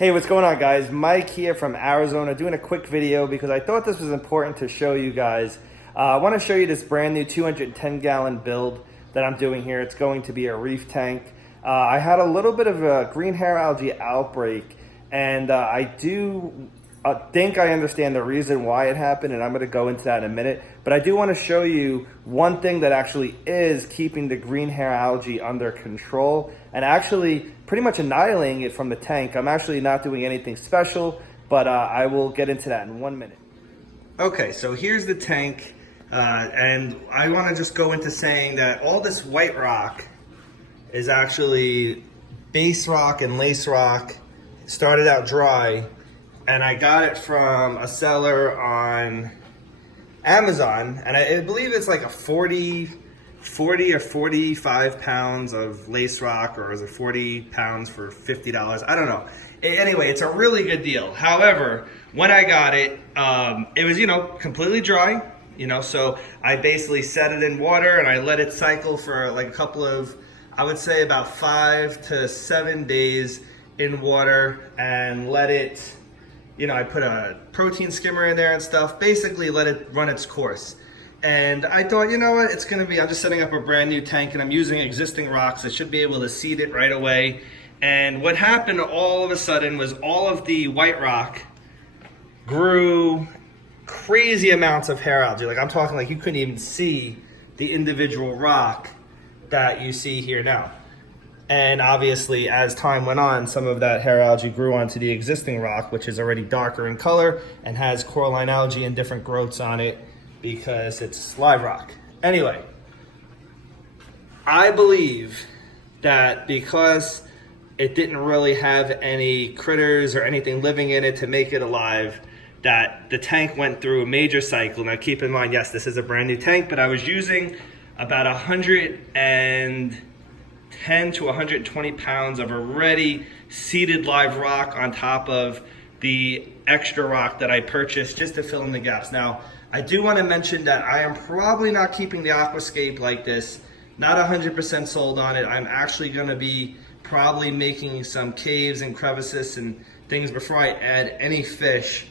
Hey, what's going on, guys? Mike here from Arizona doing a quick video because I thought this was important to show you guys. I want to show you this brand new 210-gallon build that I'm doing here. It's going to be a reef tank. I had a little bit of a green hair algae outbreak, and I do think I understand the reason why it happened, and I'm going to go into that in a minute. But I do want to show you one thing that actually is keeping the green hair algae under control and actually pretty much annihilating it from the tank. I'm actually not doing anything special, but I will get into that in 1 minute. Okay, so here's the tank, and I want to just go into saying that all this white rock is actually base rock and lace rock. It started out dry, and I got it from a seller on Amazon, and I believe it's like a 40 or 45 pounds of lace rock, or is it 40 pounds for $50? I don't know. Anyway, it's a really good deal. However, when I got it, it was, completely dry, so I basically set it in water and I let it cycle for like a couple of, I would say about 5 to 7 days in water, and let it, I put a protein skimmer in there and stuff, basically let it run its course. And I thought, you know what, I'm just setting up a brand new tank and I'm using existing rocks. I should be able to seed it right away. And what happened all of a sudden was all of the white rock grew crazy amounts of hair algae. Like, I'm talking like you couldn't even see the individual rock that you see here now. And obviously, as time went on, some of that hair algae grew onto the existing rock, which is already darker in color and has coralline algae and different growths on it because it's live rock. Anyway, I believe that because it didn't really have any critters or anything living in it to make it alive, that the tank went through a major cycle. Now keep in mind, yes, this is a brand new tank, but I was using about 110 to 120 pounds of already seeded live rock on top of the extra rock that I purchased just to fill in the gaps. Now, I do want to mention that I am probably not keeping the aquascape like this. Not 100% sold on it. I'm actually going to be probably making some caves and crevices and things before I add any fish.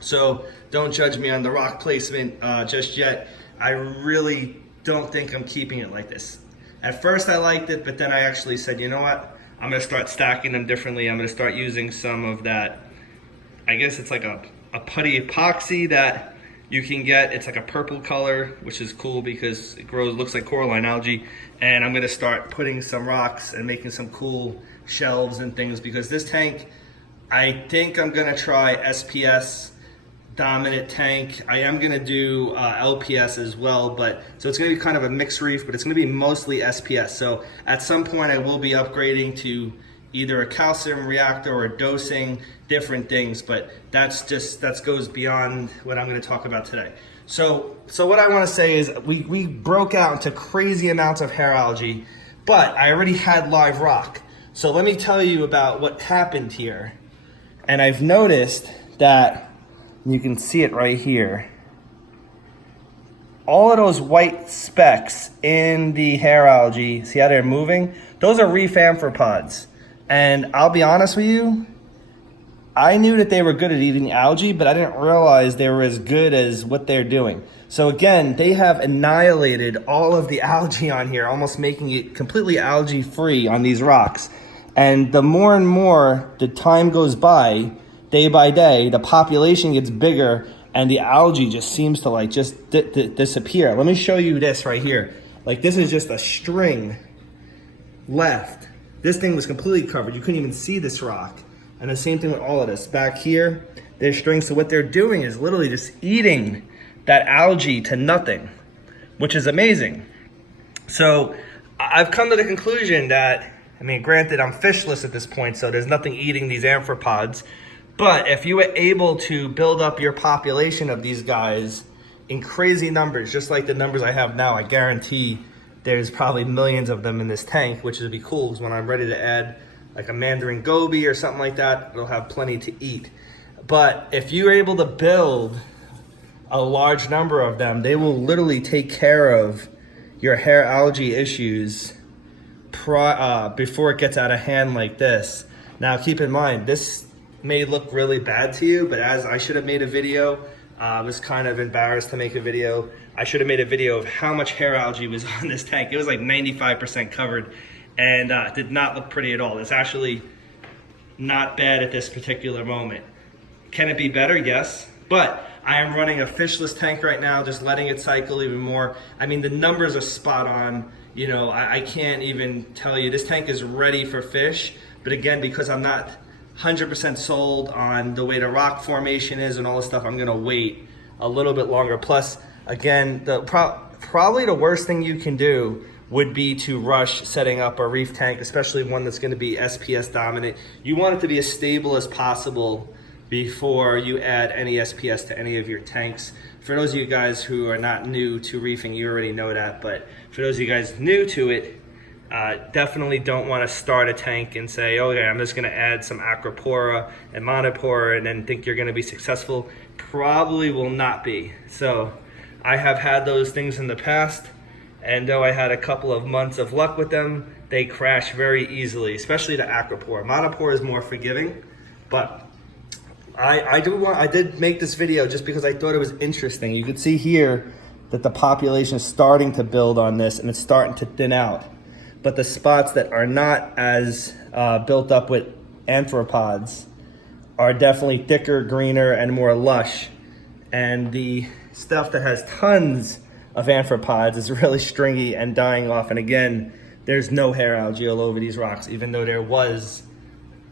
So don't judge me on the rock placement just yet. I really don't think I'm keeping it like this. At first I liked it, but then I actually said, you know what? I'm going to start stacking them differently. I'm going to start using some of that, I guess it's like a putty epoxy that you can get. It's like a purple color, which is cool because it looks like coralline algae. And I'm going to start putting some rocks and making some cool shelves and things, because this tank, I think I'm going to try SPS dominant tank. I am going to do LPS as well, but so it's going to be kind of a mixed reef, but it's going to be mostly SPS. So at some point I will be upgrading to either a calcium reactor or dosing, different things, but that goes beyond what I'm going to talk about today. So what I want to say is we broke out into crazy amounts of hair algae, but I already had live rock. So let me tell you about what happened here. And I've noticed that, you can see it right here, all of those white specks in the hair algae, see how they're moving? Those are reef amphipods. And I'll be honest with you, I knew that they were good at eating algae, but I didn't realize they were as good as what they're doing. So again, they have annihilated all of the algae on here, almost making it completely algae free on these rocks. And the more and more the time goes by, day by day, the population gets bigger and the algae just seems to like just disappear. Let me show you this right here. Like, this is just a string left. This thing was completely covered. You couldn't even see this rock. And the same thing with all of this. Back here, there's strings. So what they're doing is literally just eating that algae to nothing, which is amazing. So I've come to the conclusion that, granted, I'm fishless at this point, so there's nothing eating these amphipods. But if you were able to build up your population of these guys in crazy numbers, just like the numbers I have now, I guarantee there's probably millions of them in this tank, which would be cool, because when I'm ready to add like a mandarin goby or something like that, it'll have plenty to eat. But if you're able to build a large number of them, they will literally take care of your hair algae issues before it gets out of hand like this. Now keep in mind, this may look really bad to you, but as I should have made a video, I was kind of embarrassed to make a video. I should have made a video of how much hair algae was on this tank. It was like 95% covered, and it did not look pretty at all. It's actually not bad at this particular moment. Can it be better? Yes, but I am running a fishless tank right now, just letting it cycle even more. I mean, the numbers are spot on. You know, I can't even tell you. This tank is ready for fish, but again, because I'm not 100% sold on the way the rock formation is and all this stuff, I'm gonna wait a little bit longer. Plus, again, probably the worst thing you can do would be to rush setting up a reef tank, especially one that's gonna be SPS dominant. You want it to be as stable as possible before you add any SPS to any of your tanks. For those of you guys who are not new to reefing, you already know that, but for those of you guys new to it, definitely don't want to start a tank and say, okay, I'm just going to add some acropora and monopora and then think you're going to be successful. Probably will not be. So I have had those things in the past, and though I had a couple of months of luck with them, they crash very easily, especially the acropora. Monopora is more forgiving, but I did make this video just because I thought it was interesting. You can see here that the population is starting to build on this and it's starting to thin out. But the spots that are not as built up with arthropods are definitely thicker, greener, and more lush. And the stuff that has tons of arthropods is really stringy and dying off. And again, there's no hair algae all over these rocks, even though there was,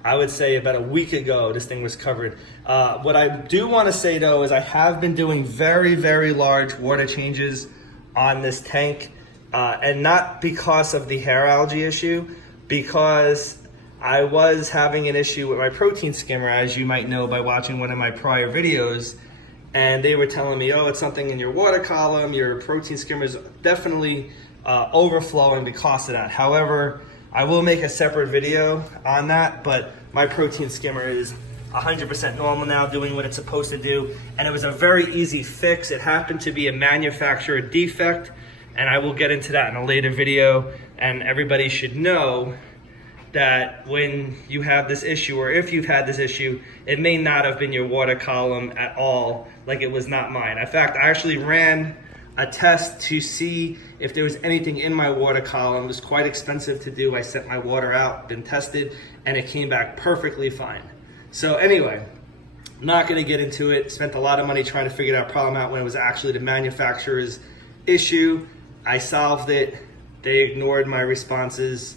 I would say about a week ago, this thing was covered. What I do want to say though is I have been doing very, very large water changes on this tank, and not because of the hair algae issue, because I was having an issue with my protein skimmer, as you might know by watching one of my prior videos, and they were telling me, oh, it's something in your water column, your protein skimmer is definitely overflowing because of that. However, I will make a separate video on that, but my protein skimmer is 100% normal now, doing what it's supposed to do, and it was a very easy fix. It happened to be a manufacturer defect, and I will get into that in a later video, and everybody should know that when you have this issue, or if you've had this issue, it may not have been your water column at all, like it was not mine. In fact, I actually ran a test to see if there was anything in my water column. It was quite expensive to do. I sent my water out, been tested, and it came back perfectly fine. So anyway, I'm not gonna get into it. Spent a lot of money trying to figure that problem out when it was actually the manufacturer's issue. I solved it. They ignored my responses.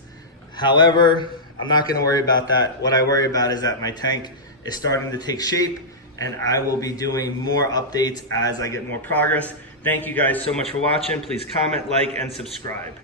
However, I'm not gonna worry about that. What I worry about is that my tank is starting to take shape, and I will be doing more updates as I get more progress. Thank you guys so much for watching. Please comment, like, and subscribe.